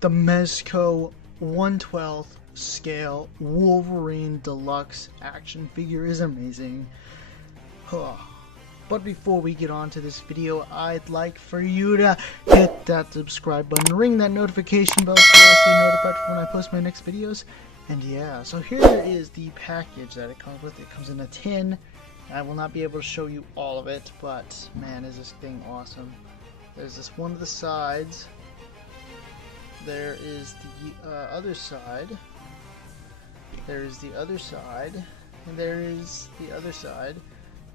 the Mezco 1/12 scale Wolverine Deluxe action figure is amazing. But before we get on to this video, I'd like for you to hit that subscribe button, ring that notification bell so you'll stay notified when I post my next videos. And yeah, so here is the package that it comes with. It comes in a tin. I will not be able to show you all of it, but man, is this thing awesome. There's this one of the sides. There is the other side. There is the other side. And there is the other side.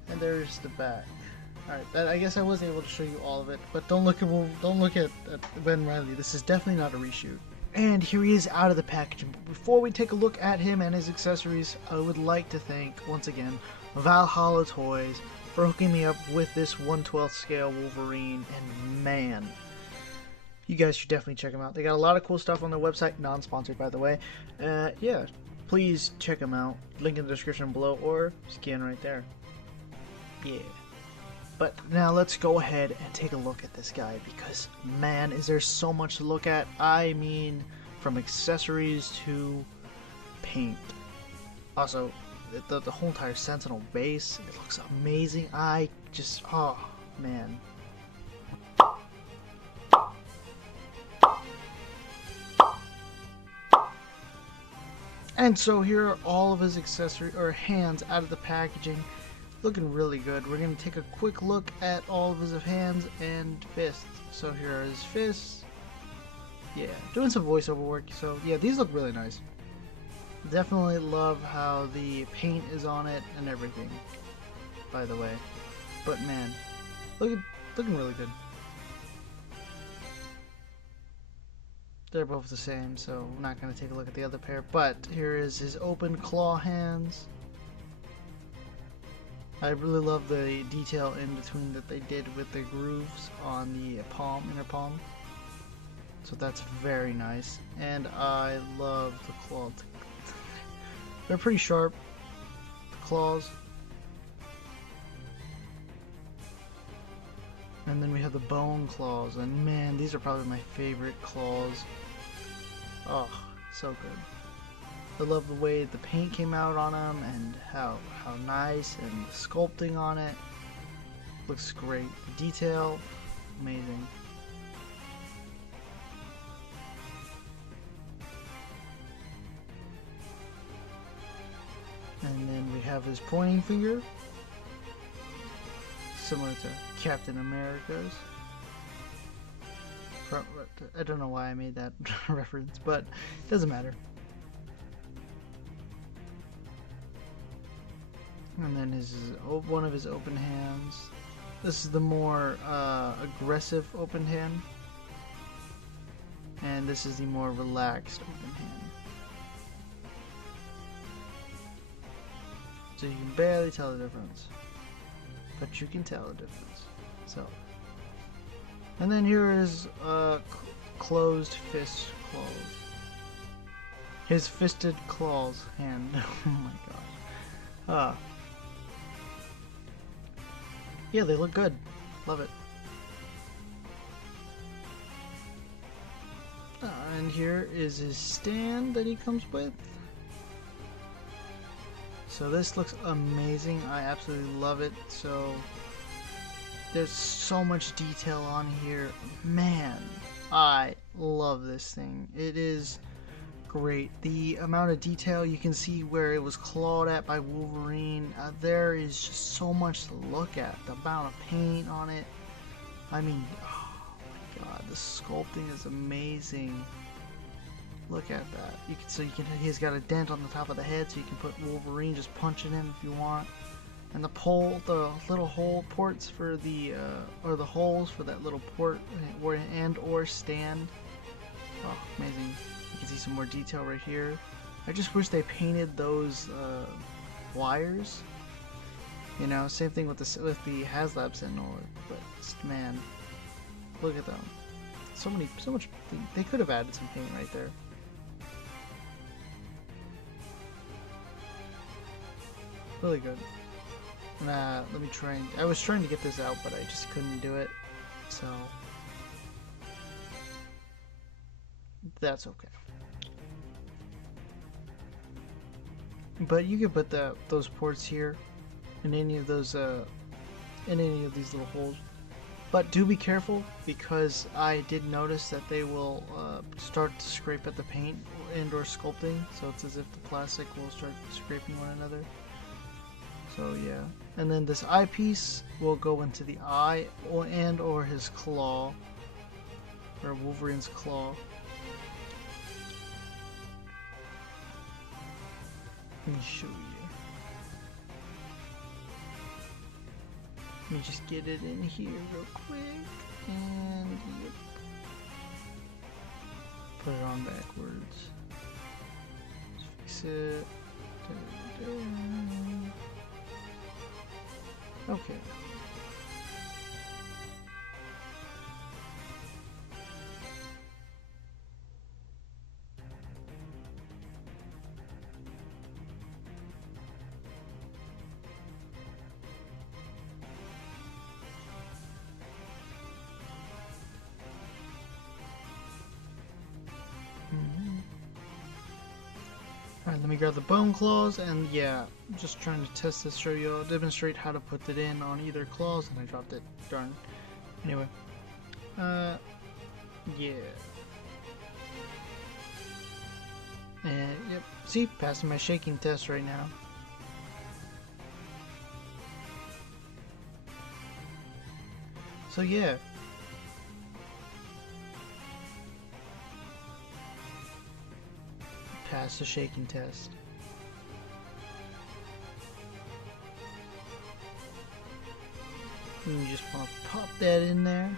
And there's the back. Alright, I guess I wasn't able to show you all of it, but don't look at Ben Reilly. This is definitely not a reshoot. And here he is out of the packaging. But before we take a look at him and his accessories, I would like to thank, once again, Valhalla Toys for hooking me up with this 1/12 scale Wolverine, and man, you guys should definitely check them out. They got a lot of cool stuff on their website, non-sponsored by the way. Yeah, please check them out. Link in the description below or scan right there. Yeah. But now let's go ahead and take a look at this guy, because man, is there so much to look at. I mean, from accessories to paint. Also, the whole entire Sentinel base, it looks amazing. I just, oh man. And so here are all of his accessories, or hands, out of the packaging. Looking really good. We're going to take a quick look at all of his hands and fists. So here are his fists. Yeah, doing some voiceover work. So yeah, these look really nice. Definitely love how the paint is on it and everything, by the way. But man, looking really good. They're both the same, so I'm not going to take a look at the other pair. But here is his open claw hands. I really love the detail in between that they did with the grooves on the palm, inner palm. So that's very nice. And I love the claws. They're pretty sharp, the claws. And then we have the bone claws, and man, these are probably my favorite claws. Oh, so good. I love the way the paint came out on them, and how nice, and the sculpting on it looks great. The detail, amazing. And then we have his pointing finger, similar to Captain America's. I don't know why I made that reference, but it doesn't matter. And then one of his open hands. This is the more aggressive open hand. And this is the more relaxed open hand. So you can barely tell the difference. But you can tell the difference. So. And then here is closed fist claws. His fisted claws hand. Oh my god. Yeah, they look good. Love it. And here is his stand that he comes with. So this looks amazing. I absolutely love it. So there's so much detail on here. Man, I love this thing. It is great. The amount of detail, you can see where it was clawed at by Wolverine. There is just so much to look at. The amount of paint on it. I mean, oh my god, the sculpting is amazing. Look at that. He's got a dent on the top of the head, so you can put Wolverine just punching him if you want. And the little hole ports for the or the holes for that little port or stand. Oh, amazing. You can see some more detail right here. I just wish they painted those wires. You know, same thing with the HasLab Sentinel. But man, look at them. So much. They could have added some paint right there. Really good. Let me try. I was trying to get this out, but I just couldn't do it. So that's okay. But you can put those ports here in any of those in any of these little holes. But do be careful, because I did notice that they will start to scrape at the paint and or sculpting, so it's as if the plastic will start scraping one another. So yeah, and then this eyepiece will go into the eye and or his claw, or Wolverine's claw. Let me show you. Let me just get it in here real quick, and yep. Put it on backwards. Just fix it. Okay. Alright, let me grab the bone claws, and yeah, I'm just trying to test this, show you, demonstrate how to put it in on either claws, and I dropped it, darn. Anyway, yeah. And, yep, see, passing my shaking test right now. So yeah. Pass the shaking test. And you just want to pop that in there.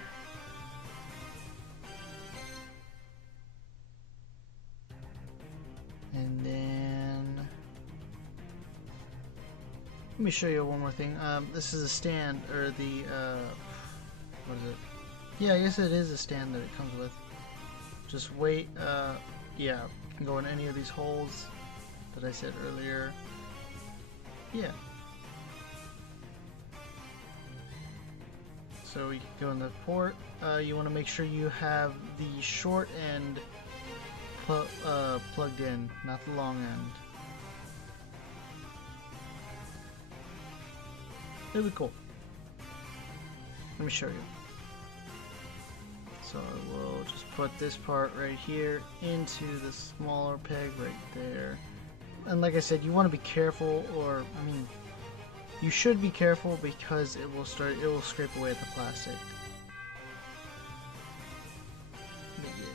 And then let me show you one more thing. This is a stand, or the what is it? Yeah, I guess it is a stand that it comes with. Just wait. Yeah. Can go in any of these holes that I said earlier. Yeah. So you can go in the port. You want to make sure you have the short end plugged in, not the long end. It'll be cool. Let me show you. So I will just put this part right here into the smaller peg right there. And like I said, you want to be careful, or I mean, you should be careful, because it will scrape away at the plastic. But yeah.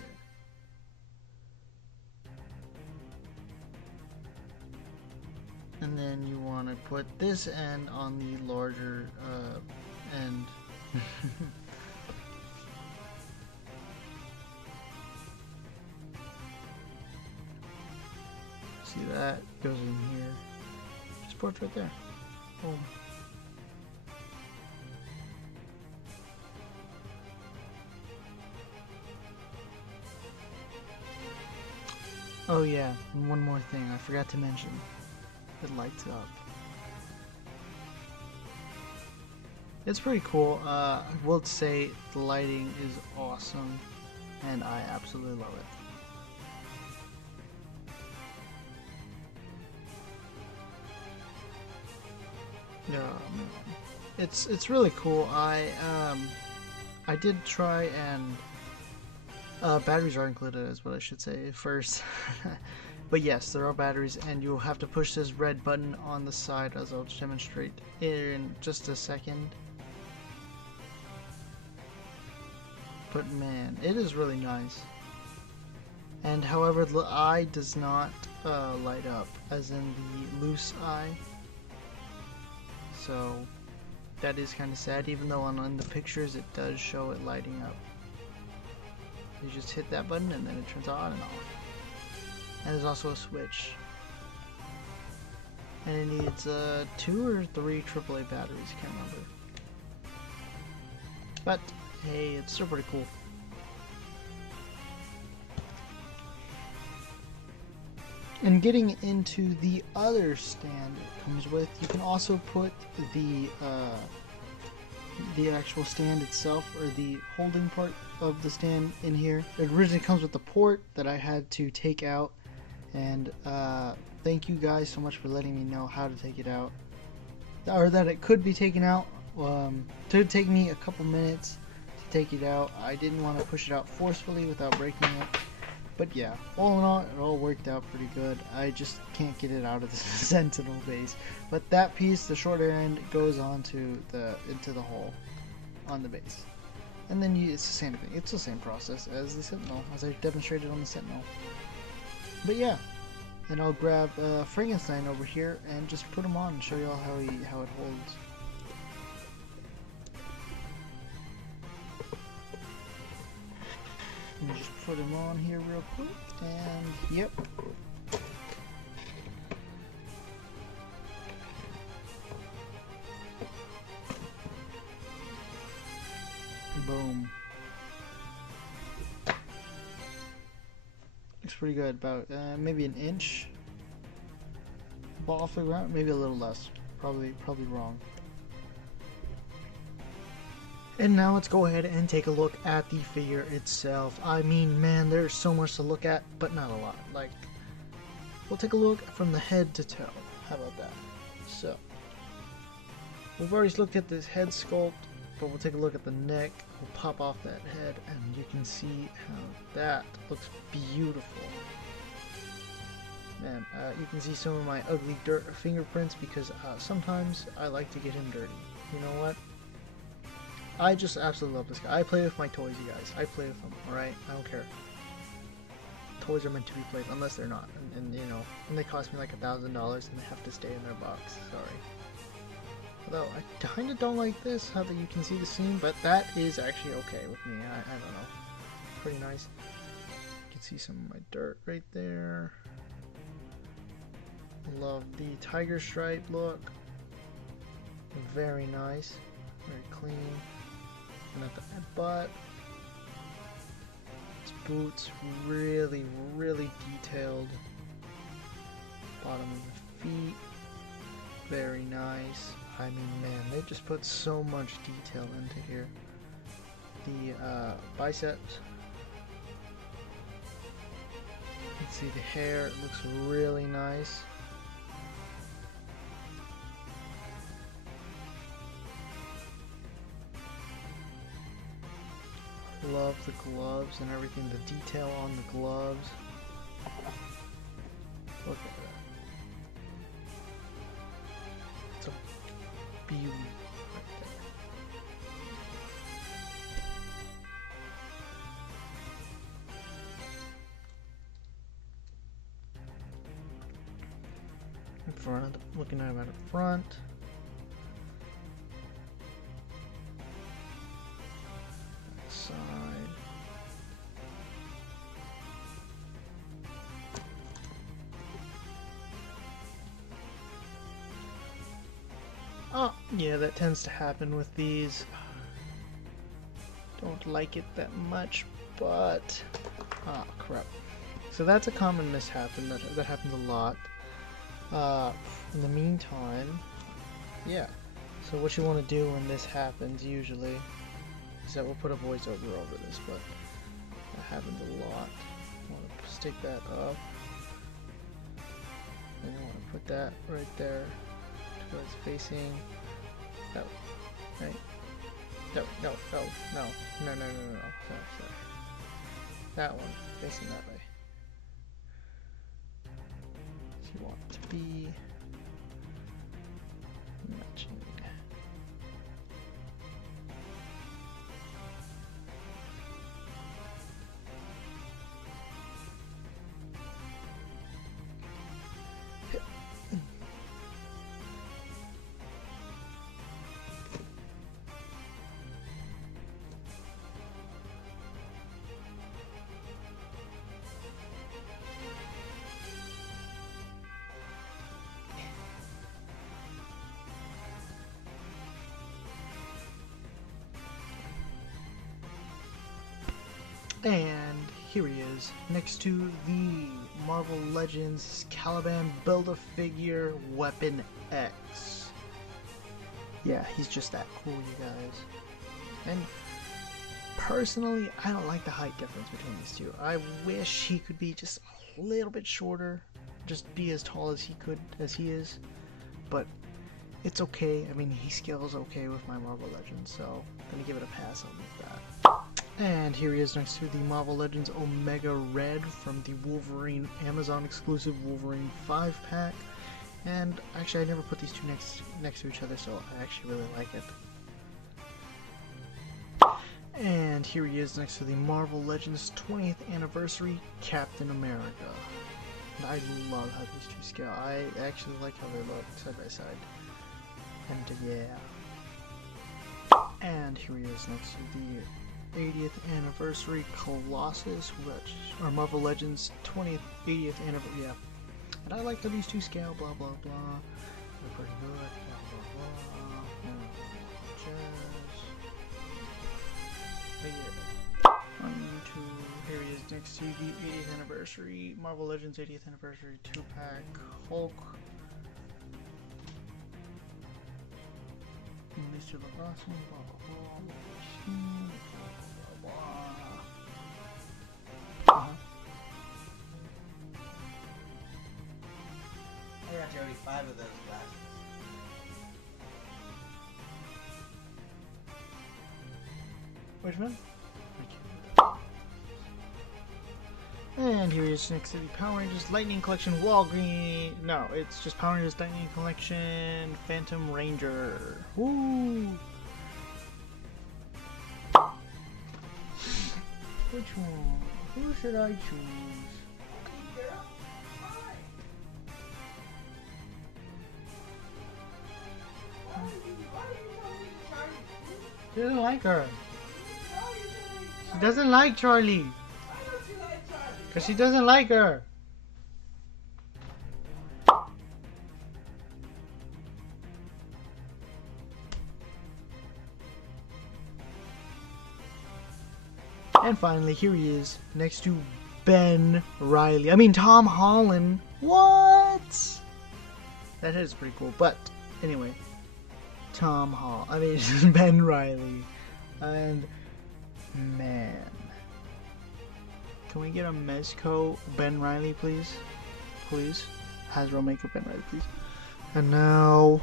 And then you want to put this end on the larger end. See, that goes in here. Just port right there. Boom. Oh yeah, and one more thing I forgot to mention. It lights up. It's pretty cool. I will say the lighting is awesome, and I absolutely love it. Yeah, man. It's really cool. I did try, and batteries are included, is what I should say first. But yes, there are batteries, and you'll have to push this red button on the side, as I'll demonstrate in just a second. But man, it is really nice. And however, the eye does not light up, as in the loose eye. So that is kind of sad, even though on the pictures it does show it lighting up. You just hit that button and then it turns on and off. And there's also a switch. And it needs 2 or 3 AAA batteries, can't remember. But hey, it's still pretty cool. And getting into the other stand it comes with, you can also put the actual stand itself, or the holding part, of the stand in here. It originally comes with the port that I had to take out, and thank you guys so much for letting me know how to take it out, or that it could be taken out. It would take me a couple minutes to take it out. I didn't want to push it out forcefully without breaking it. But yeah, all in all, it all worked out pretty good. I just can't get it out of the Sentinel base. But that piece, the short end, goes onto into the hole on the base. And then it's the same thing. It's the same process as the Sentinel, as I demonstrated on the Sentinel. But yeah, and I'll grab Frankenstein over here and just put him on and show y'all how it holds. And just put him on here real quick, and yep. Boom. Looks pretty good, about maybe an inch ball off the ground, maybe a little less, probably wrong. And now let's go ahead and take a look at the figure itself. I mean, man, there's so much to look at, but not a lot. Like, we'll take a look from the head to toe. How about that? So, we've already looked at this head sculpt, but we'll take a look at the neck. We'll pop off that head, and you can see how that looks beautiful. Man, you can see some of my ugly dirt fingerprints because sometimes I like to get him dirty. You know what? I just absolutely love this guy. I play with my toys, you guys. I play with them, alright? I don't care. Toys are meant to be played, unless they're not. And you know, and they cost me like $1,000 and they have to stay in their box. Sorry. Although, I kinda don't like this, how that you can see the seam, but that is actually okay with me. I don't know. Pretty nice. You can see some of my dirt right there. Love the tiger stripe look. Very nice. Very clean. And at the butt. His boots, really detailed. Bottom of the feet. Very nice. I mean, man, they just put so much detail into here. The biceps. You can see the hair, it looks really nice. Love the gloves and everything, the detail on the gloves. Look at that. It's a beauty right there. In front, looking at him at the front. Side. Oh, yeah, that tends to happen with these. Don't like it that much, but ah, crap. So that's a common mishap, and that happens a lot. In the meantime, yeah. So what you want to do when this happens usually is that we'll put a voiceover over this, but that happens a lot. I want to stick that up, and I want to put that right there to where it's facing that way, right? No, sorry. That one facing that way. So you want it to be matching. And here he is, next to the Marvel Legends Caliban Build-A-Figure Weapon X. Yeah, he's just that cool, you guys. And Personally, I don't like the height difference between these two. I wish he could be just a little bit shorter, just be as tall as he is, but it's okay. I mean, he scales okay with my Marvel Legends, so I'm gonna give it a pass on that. And here he is next to the Marvel Legends Omega Red from the Wolverine Amazon exclusive Wolverine 5-pack. And actually, I never put these two next to each other, so I actually really like it. And here he is next to the Marvel Legends 20th Anniversary Captain America. And I love how these two scale. I actually like how they look side by side. And yeah. And here he is next to the 80th Anniversary Colossus, which are Marvel Legends 80th Anniversary. Yeah. And I like how these two scale. Blah blah blah. They're pretty good. Blah blah blah. Here he is next to the 80th Anniversary Marvel Legends 80th Anniversary 2-pack Hulk. Mr. Legoshi, blah blah blah. I got you already 5 of those glasses. Which one? And here he is next to the Power Rangers Lightning Collection Walgreen. No, it's just Power Rangers Lightning Collection Phantom Ranger. Woo! Which one? Who should I choose? She doesn't like her. She doesn't like Charlie. Because she doesn't like her. And finally, here he is, next to Ben Reilly. I mean, Tom Holland. What? That is pretty cool. But, anyway. Ben Reilly. And, man. Can we get a Mezco Ben Reilly, please? Please? Hasbro makeup Ben Reilly, please. And now,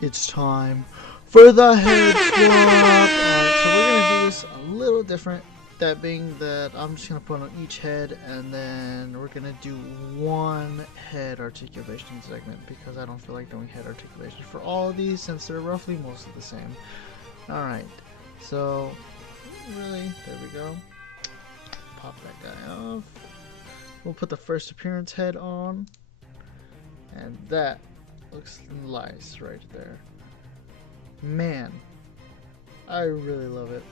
it's time for the head swap! Alright, so we're gonna do this a little different. That being that I'm just gonna put on each head, and then we're gonna do one head articulation segment because I don't feel like doing head articulation for all of these since they're roughly mostly the same. Alright, so really, there we go. Pop that guy off. We'll put the first appearance head on, and that looks nice right there. Man, I really love it.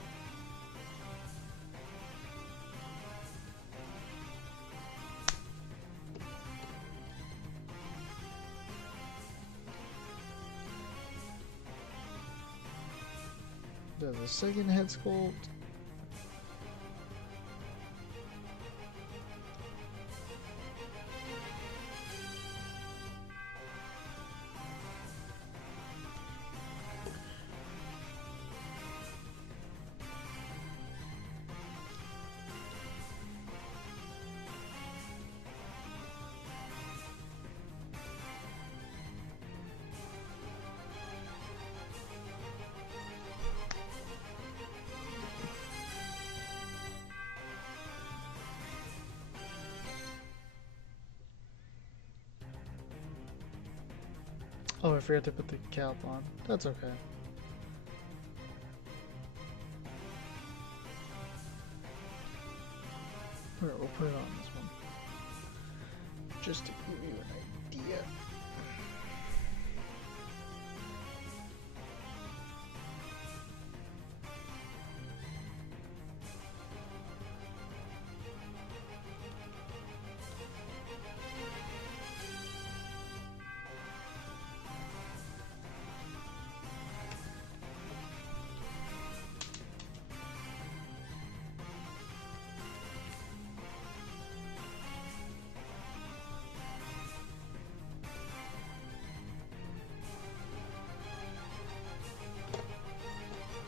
There's a second head sculpt. Oh, I forgot to put the cap on. That's okay. Alright, we'll put it on this one. Just to give you an idea.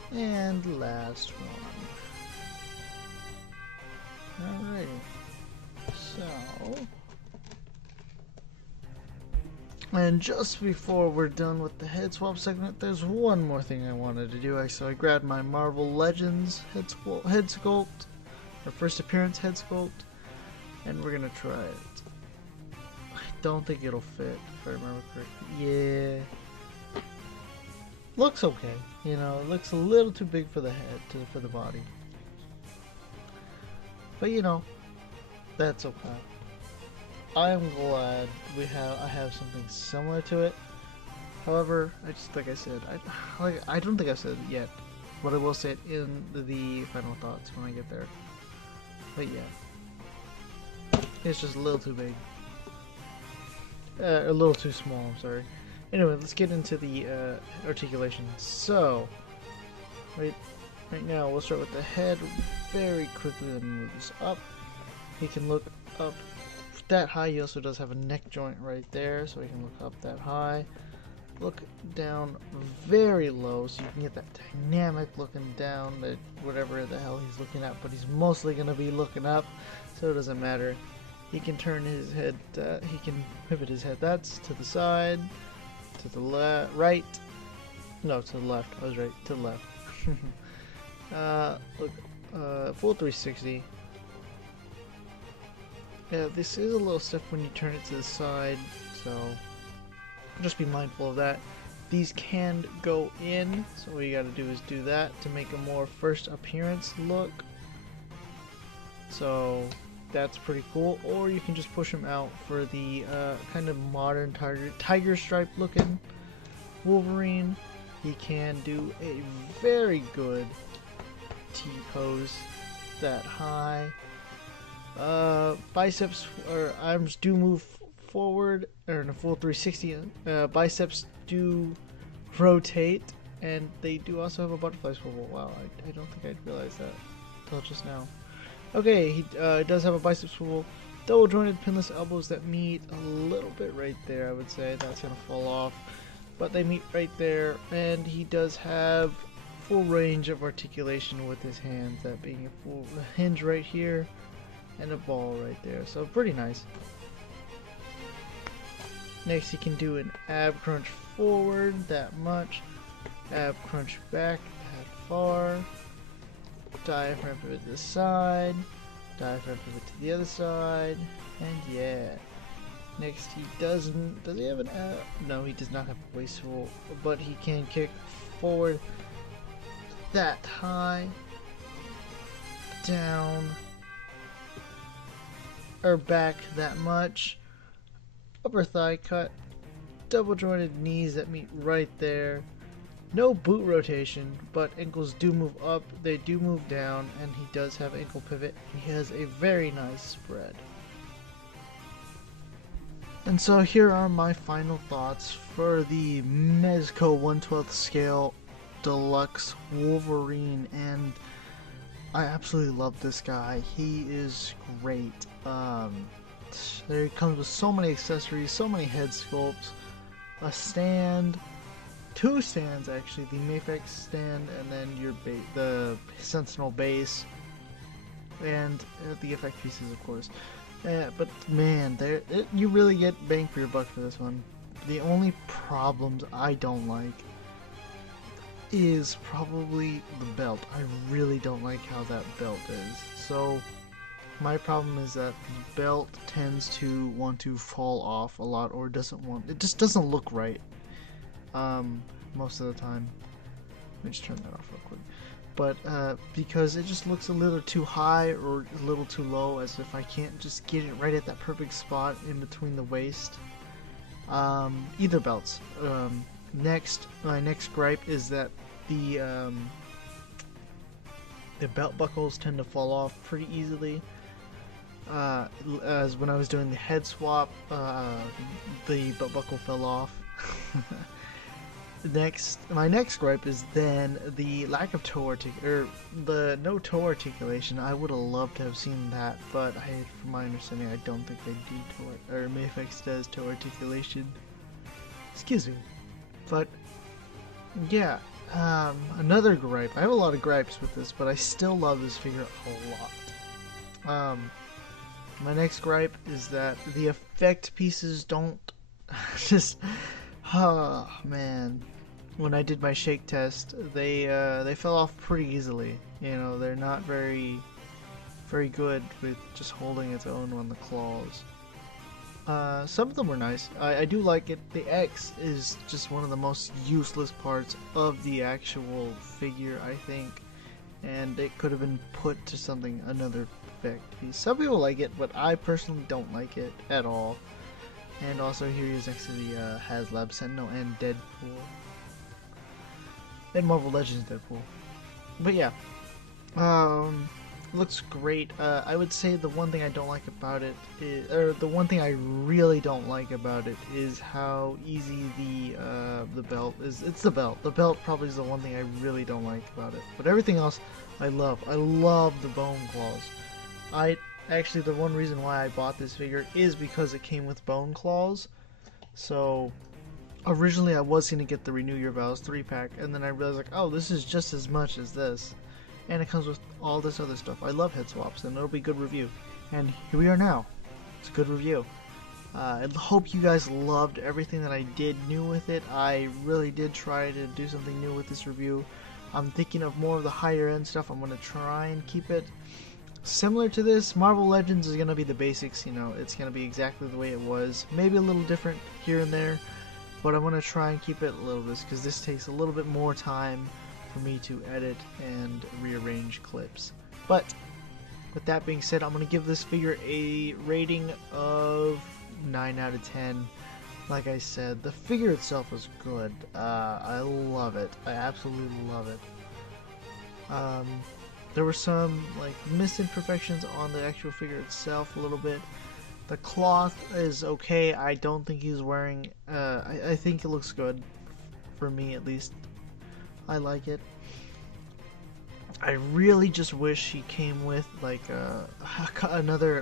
And last one. And just before we're done with the head swap segment, there's one more thing I wanted to do. So I grabbed my Marvel Legends head sculpt, or first appearance head sculpt, and we're gonna try it. I don't think it'll fit, if I remember correctly. Yeah. Looks okay, you know, it looks a little too big for the head, for the body. But you know, that's okay. I am glad I have something similar to it. However, like I said, I don't think I've said it yet, but I will say it in the final thoughts when I get there. But yeah, it's just a little too big, a little too small. I'm sorry. Anyway, let's get into the articulation. So, right now we'll start with the head very quickly. Then move this up. He can look up that high. He also does have a neck joint right there, so he can look up that high. Look down very low, so you can get that dynamic looking down at whatever the hell he's looking at, but he's mostly going to be looking up, so it doesn't matter. He can turn his head, he can pivot his head, that's to the side, to the right, no, to the left, I was right, to the left. Look, full 360. Yeah, this is a little stiff when you turn it to the side, so just be mindful of that. These can go in, so what you gotta do is do that to make a more first appearance look. So that's pretty cool. Or you can just push them out for the kind of modern tiger stripe looking Wolverine. He can do a very good T-pose that high. Biceps or arms do move forward, or in a full 360. Biceps do rotate, and they do also have a butterfly swivel. Wow, I don't think I'd realize that until just now. Okay, he does have a bicep swivel. Double jointed pinless elbows that meet a little bit right there, I would say. That's gonna fall off, but they meet right there, and he does have full range of articulation with his hands, that being a full hinge right here and a ball right there, so pretty nice. Next, he can do an ab crunch forward that much, ab crunch back that far, diaphragm pivot to the side, diaphragm pivot to the other side, and yeah. Next, he does he have an ab? No, he does not have a waist swivel, but he can kick forward that high, down, or back that much, upper thigh cut, double jointed knees that meet right there. No boot rotation, but ankles do move up, they do move down, and he does have ankle pivot. He has a very nice spread. And so here are my final thoughts for the Mezco 1/12 scale Deluxe Wolverine, and I absolutely love this guy. He is great. There comes with so many accessories, so many head sculpts, a stand, two stands actually, the Mayfix stand and then the Sentinel base, and the effect pieces, of course. But man, you really get bang for your buck for this one. The only problems I don't like is probably the belt. I really don't like how that belt is. So my problem is that the belt tends to want to fall off a lot, or it just doesn't look right most of the time. Let me just turn that off real quick. But because it just looks a little too high or a little too low, as if I can't just get it right at that perfect spot in between the waist. Either belts. My next gripe is that the belt buckles tend to fall off pretty easily. As when I was doing the head swap, the belt buckle fell off. My next gripe is then the lack of toe no toe articulation. I would have loved to have seen that, but from my understanding, I don't think they do toe, or Mayfix does toe articulation. Excuse me. But yeah, another gripe. I have a lot of gripes with this, but I still love this figure a lot. My next gripe is that the effect pieces don't just. Oh man, when I did my shake test, they fell off pretty easily. You know, they're not very good with just holding its own on the claws. Some of them were nice. I do like it. The X is just one of the most useless parts of the actual figure, I think. And it could have been put to something, another effect piece. Some people like it, but I personally don't like it at all. And also here he is next to the HasLab Sentinel and Deadpool. And Marvel Legends Deadpool. But yeah. Looks great. I would say the one thing I don't like about it is, or the one thing I really don't like about it is how easy the belt is. It's the belt. The belt probably is the one thing I really don't like about it. But everything else I love. I love the bone claws. Actually, the one reason why I bought this figure is because it came with bone claws. So originally I was going to get the Renew Your Vows 3-pack, and then I realized like, oh, this is just as much as this. And it comes with all this other stuff. I love head swaps, and it'll be a good review. And here we are now. It's a good review. I hope you guys loved everything that I did new with it. I really did try to do something new with this review. I'm thinking of more of the higher end stuff. I'm going to try and keep it similar to this. Marvel Legends is going to be the basics, you know. It's going to be exactly the way it was. Maybe a little different here and there. But I'm going to try and keep it a little bit, because this takes a little bit more time for me to edit and rearrange clips. But with that being said, I'm going to give this figure a rating of 9 out of 10. Like I said, the figure itself is good. I love it. I absolutely love it. There were some like misimperfections on the actual figure itself a little bit. The cloth is okay. I don't think he's wearing I think it looks good, for me at least. I like it. I really just wish he came with like another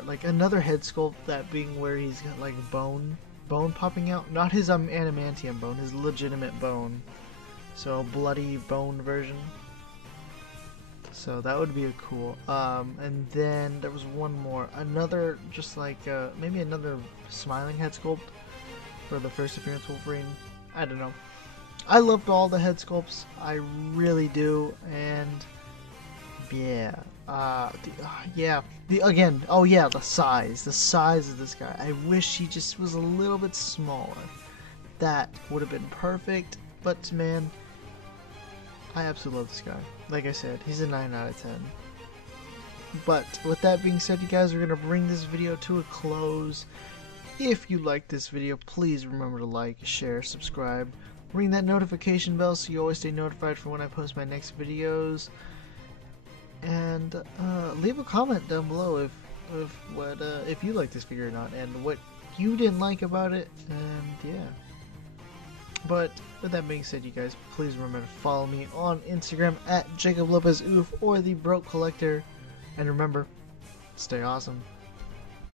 head sculpt, that being where he's got like bone popping out, not his adamantium bone, his legitimate bone. So bloody bone version. So that would be a cool. And then there was one more, another just like maybe another smiling head sculpt for the first appearance Wolverine. I don't know. I loved all the head sculpts, I really do, and yeah, the size of this guy. I wish he just was a little bit smaller. That would have been perfect, but man, I absolutely love this guy. Like I said, he's a 9 out of 10. But with that being said, you guys, are going to bring this video to a close. If you like this video, please remember to like, share, subscribe. Ring that notification bell so you always stay notified for when I post my next videos. And leave a comment down below if you like this figure or not, and what you didn't like about it. And yeah. But with that being said, you guys, please remember to follow me on Instagram at JacobLopezOof or the Broke Collector. And remember, stay awesome.